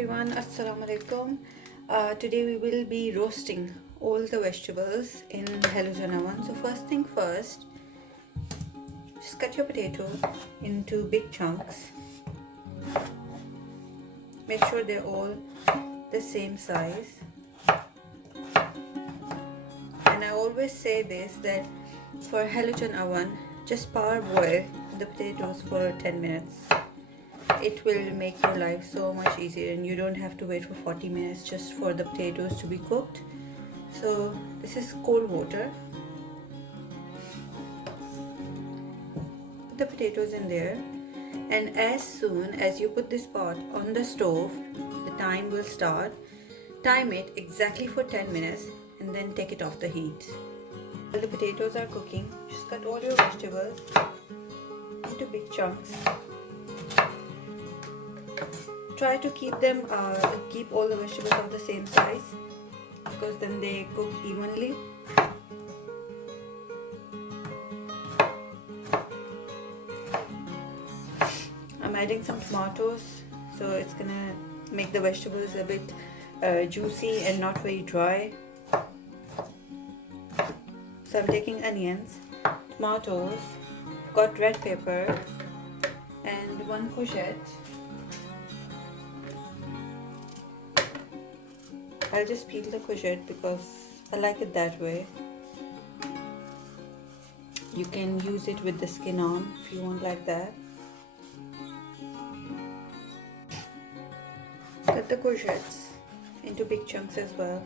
everyone, Assalamu alaikum. Today we will be roasting all the vegetables in halogen oven. So first thing first, just cut your potato into big chunks. Make sure they're all the same size. And I always say this, that for halogen oven, just parboil the potatoes for 10 minutes. It will make your life so much easier and you don't have to wait for 40 minutes just for the potatoes to be cooked. So this is cold water. Put the potatoes in there, and as soon as you put this pot on the stove, the time will start. Time it exactly for 10 minutes and then take it off the heat. While the potatoes are cooking, just cut all your vegetables into big chunks. Try to keep all the vegetables of the same size, because then they cook evenly. I'm adding some tomatoes, so it's gonna make the vegetables a bit juicy and not very dry. So I'm taking onions, tomatoes, got red pepper, and one courgette. I'll just peel the courgette because I like it that way. You can use it with the skin on if you want like that. Cut the courgettes into big chunks as well.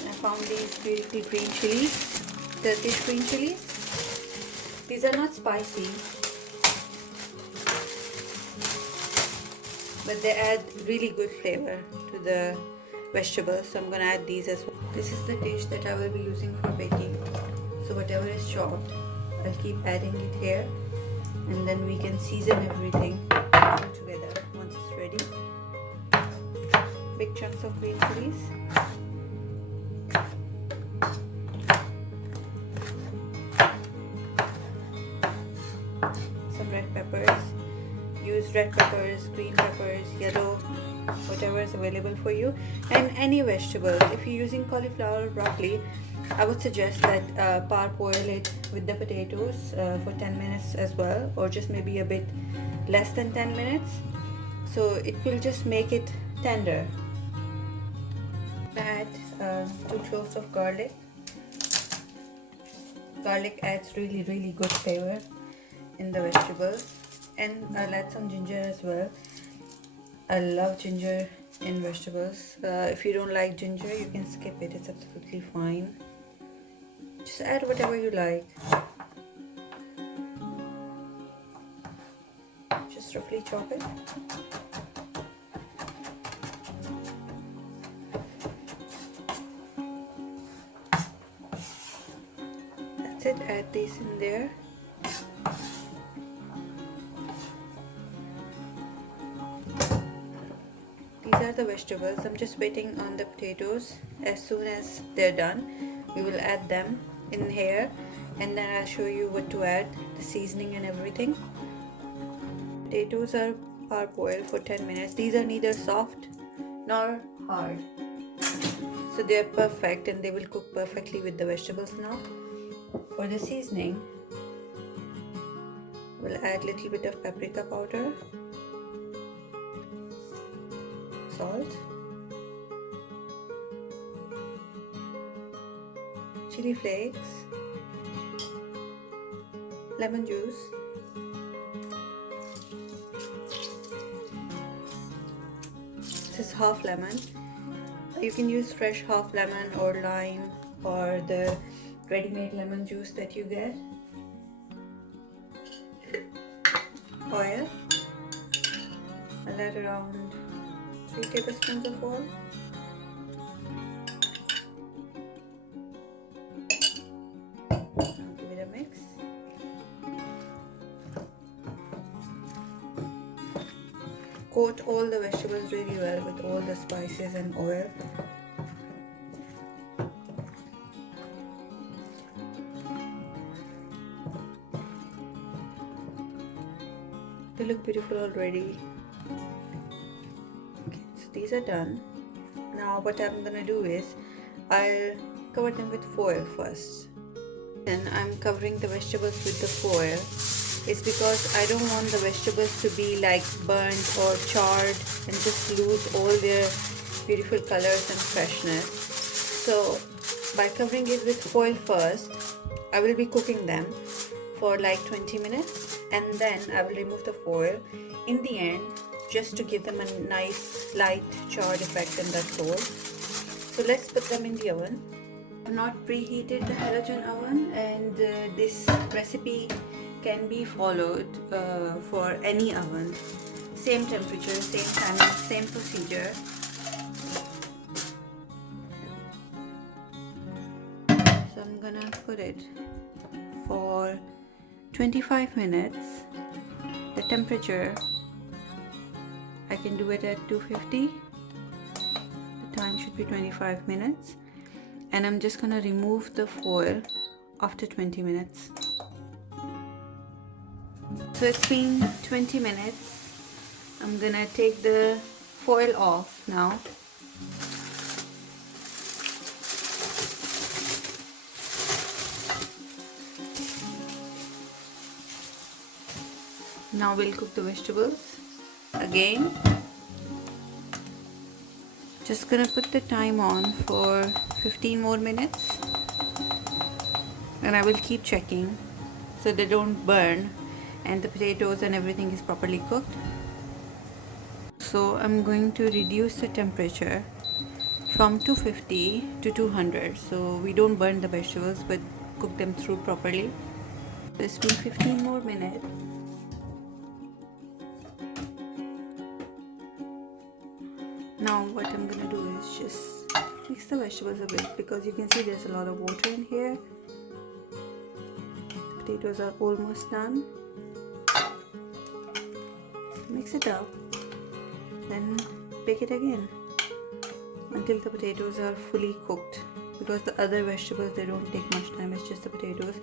And I found these beautiful green chilies. Turkish green chilies. These are not spicy, but they add really good flavor to the vegetables, so I'm gonna add these as well. This is the dish that I will be using for baking, so whatever is chopped, I'll keep adding it here, and then we can season everything together once it's ready. Big chunks of green chilies. Some red peppers. Use red peppers, green peppers, yellow, whatever is available for you, and any vegetables. If you're using cauliflower or broccoli, I would suggest that parboil it with the potatoes for 10 minutes as well, or just maybe a bit less than 10 minutes, so it will just make it tender. Add 2 cloves of garlic. Garlic adds really good flavor in the vegetables, and I'll add some ginger as well. I love ginger in vegetables. If you don't like ginger, you can skip it, it's absolutely fine. Just add whatever you like. Just roughly chop it. That's it, add these in there. These are the vegetables. I'm just waiting on the potatoes. As soon as they're done, we will add them in here, and then I'll show you what to add, the seasoning and everything. Potatoes are parboiled for 10 minutes. These are neither soft nor hard, so they're perfect and they will cook perfectly with the vegetables now. For the seasoning, we'll add a little bit of paprika powder, salt, chili flakes, lemon juice, this is half lemon. You can use fresh half lemon or lime or the ready-made lemon juice that you get. Oil. I'll add around 3 tablespoons of oil. Give it a mix. Coat all the vegetables really well with all the spices and oil. to look beautiful already. Okay, so these are done. Now what I'm gonna do is I'll cover them with foil first. Then I'm covering the vegetables with the foil. It's because I don't want the vegetables to be like burnt or charred and just lose all their beautiful colors and freshness. So by covering it with foil first, I will be cooking them for like 20 minutes and then I will remove the foil in the end just to give them a nice light charred effect, and that's all. So let's put them in the oven. I have not preheated the halogen oven, and this recipe can be followed for any oven. Same temperature, same timing, same procedure. So I'm gonna put it for 25 minutes. The temperature, I can do it at 250. The time should be 25 minutes. And I'm just gonna remove the foil after 20 minutes. So it's been 20 minutes. I'm gonna take the foil off now. Now we'll cook the vegetables again. Just gonna put the time on for 15 more minutes, and I will keep checking so they don't burn and the potatoes and everything is properly cooked. So I'm going to reduce the temperature from 250 to 200 so we don't burn the vegetables but cook them through properly. It's been 15 more minutes. Now what I'm gonna do is just mix the vegetables a bit, because you can see there's a lot of water in here. The potatoes are almost done. Mix it up, then bake it again until the potatoes are fully cooked, because the other vegetables, they don't take much time, it's just the potatoes.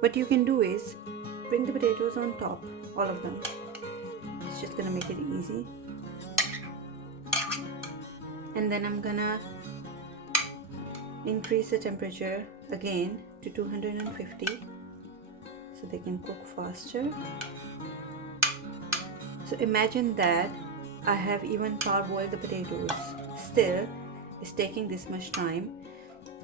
What you can do is bring the potatoes on top, all of them. It's just gonna make it easy. And then I'm gonna increase the temperature again to 250 so they can cook faster. So imagine that I have even parboiled the potatoes. Still, it's taking this much time.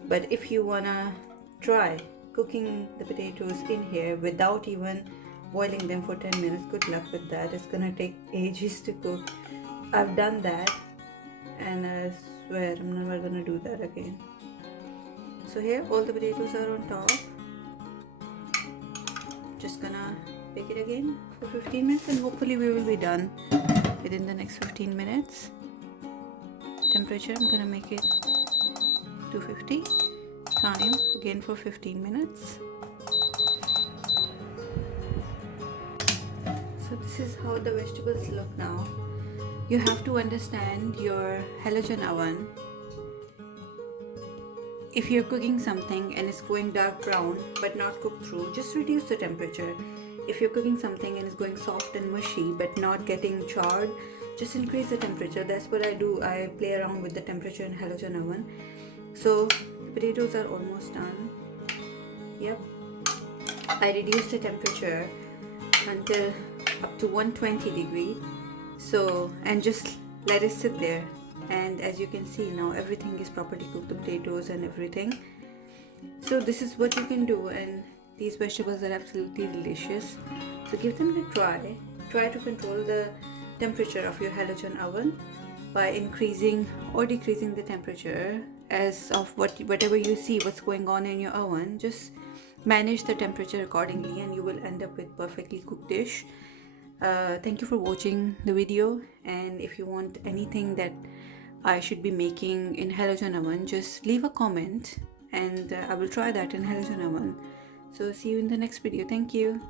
But if you wanna try cooking the potatoes in here without even boiling them for 10 minutes, good luck with that. It's gonna take ages to cook. I've done that, and I swear I'm never gonna do that again. So here all the potatoes are on top. Just gonna bake it again for 15 minutes and hopefully we will be done within the next 15 minutes. Temperature, I'm gonna make it 250. Time again for 15 minutes. So this is how the vegetables look now. You have to understand your halogen oven. If you're cooking something and it's going dark brown but not cooked through, just reduce the temperature. If you're cooking something and it's going soft and mushy but not getting charred, just increase the temperature. That's what I do. I play around with the temperature in halogen oven. So the potatoes are almost done. Yep. I reduced the temperature until up to 120 degree. So, and just let it sit there, and as you can see now everything is properly cooked, the potatoes and everything. So this is what you can do, and these vegetables are absolutely delicious. So give them a try. Try to control the temperature of your halogen oven by increasing or decreasing the temperature as of whatever you see what's going on in your oven. Just manage the temperature accordingly and you will end up with perfectly cooked dish. Thank you for watching the video, and if you want anything that I should be making in halogen oven, just leave a comment and I will try that in halogen oven. So see you in the next video. Thank you.